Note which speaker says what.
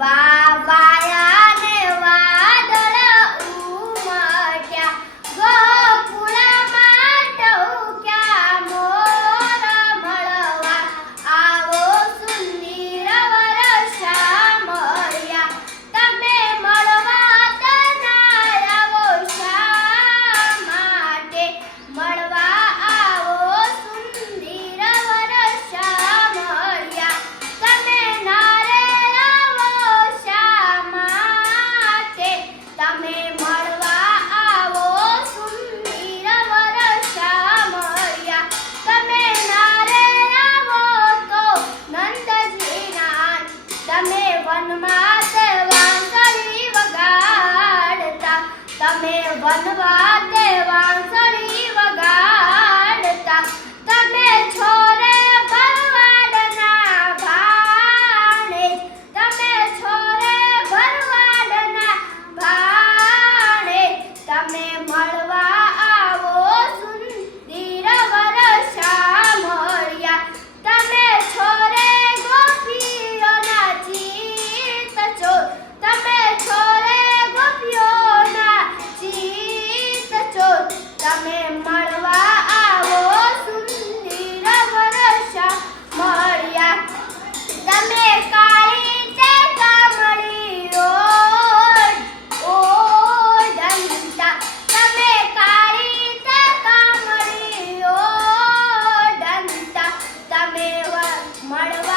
Speaker 1: Bye. વનમાં તે વાંસળી વગાડતા. તમે વનવા તે વાંસળી ಮಾಡವ